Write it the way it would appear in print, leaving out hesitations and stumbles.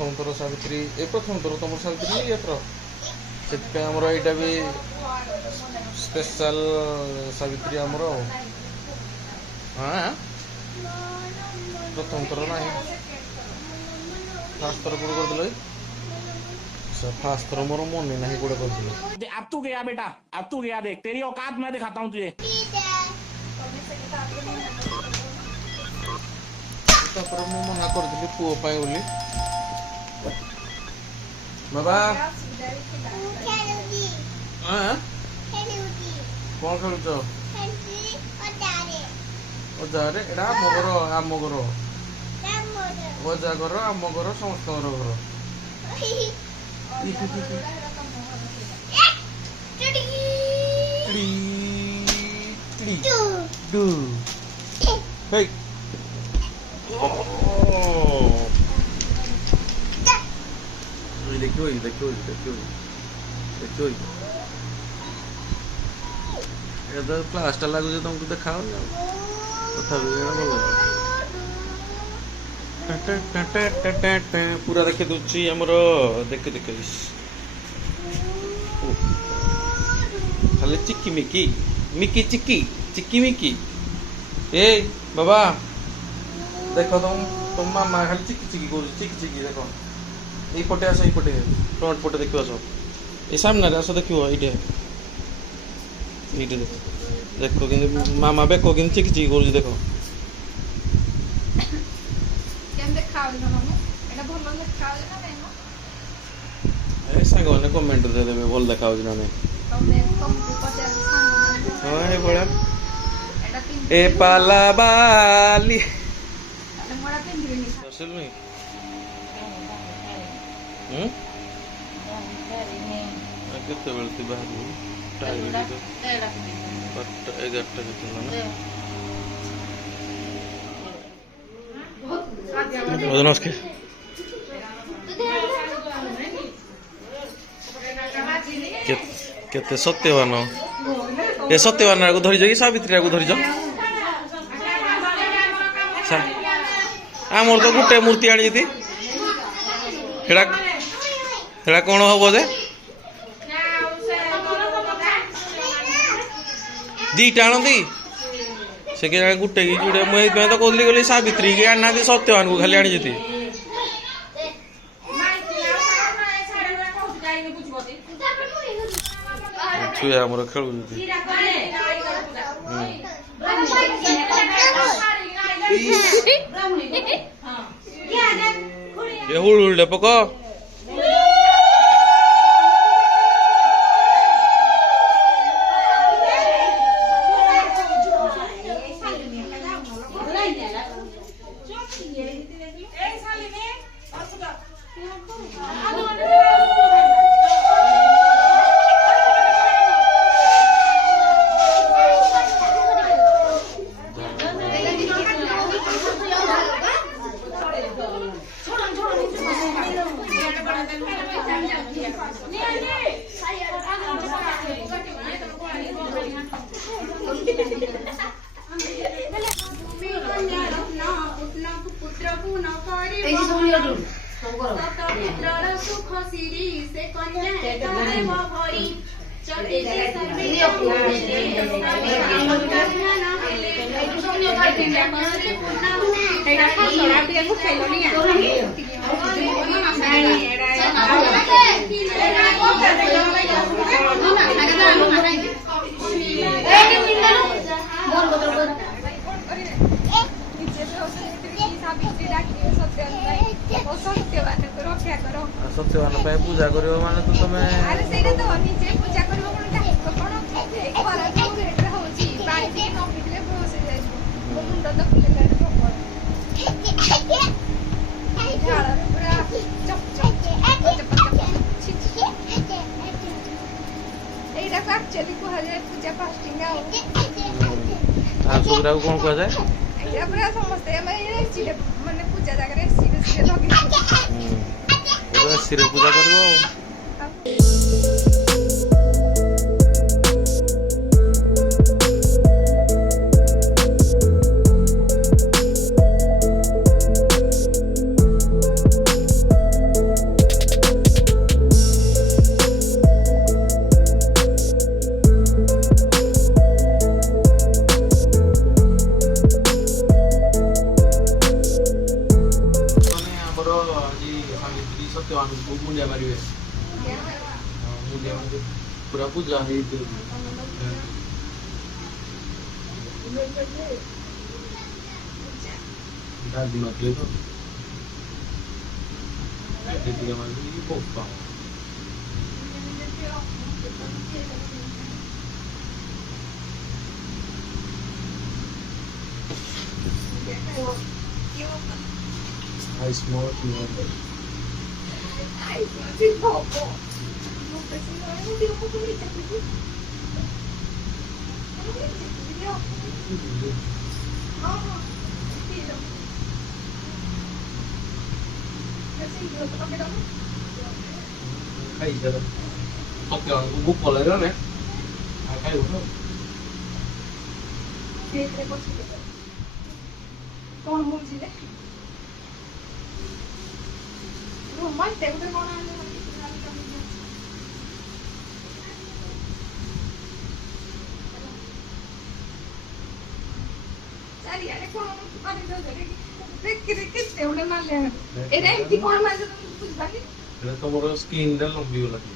प्रथम थर सावित्री ए प्रथम थर तुम सावित्री एथर से आमर यहाँ भी स्पेशल सावित्री आमर हाँ प्रथम थर ना फास्ट थर कौन कर फास्ट थर मोर मन ना कौन कर अब तू गया बेटा, अब तू गया, देख तेरी औकात मैं दिखाता हूँ तुझे। मना कर पुओ बोली बाबा कौन खेलुच अजारे एटा आम घर आम घर अजा घर आम घर समस्त घर Hey. देखियो प्लास्टर लगुच तुमको देखा पूरा देखी दूसरी आमर देख देख खाली चिक्की मिकी मिकी चिक्की चिक्की मिकी ए बाबा देख तुम मामा खाली चिक्की चिक्की कर चिक्की देख ये पटे आस ये पटे फ्रंट पटे देख आस ये सामने आस देख ये देख देखो कि मामा बेक कि चिक्की चिक्की कर देख सांग मैंने कमेंट दे देवे भल देखा ना नहीं हाँ ये बड़ा ए पाला बाली असल नहीं कितने बेलती बाहर टाइम 11टा कितना नमस्कार केते सत्यवान ए सत्यवान को धरी कि सावित्री को धरी आमर तो गोटे मूर्ति आनी कौन हम जे दीटा आनती से गोटे कि जोड़े मुझे तो कहली गली सावित्री की आना सत्यवान को खाली आनी छुआ आमर खेलु हुल पक सत्यवान पूजा कर माने तो तुम पूजा कर कौन कह जाए पूजा जगह सिरे पूजा कर मुंडिया मारिबे मुंडिया मारिबे पूरा पूजा है इधर दादी मतलब तो ये दिया मारिबे ये पोपा I smoke you want it. Ay, sí, poco. No, pues sí, no, no digo poco ahorita, pues sí. Hay giờ học giờ bút vào lấy đó nè hay đúng không Con mua gì đấy? Rồi mất tiền của con ăn luôn. Cari, ada con ada dove che te una male. Ed è di con ma tu sbagli? এটা তোমার স্কিনটা লম্বি লাগে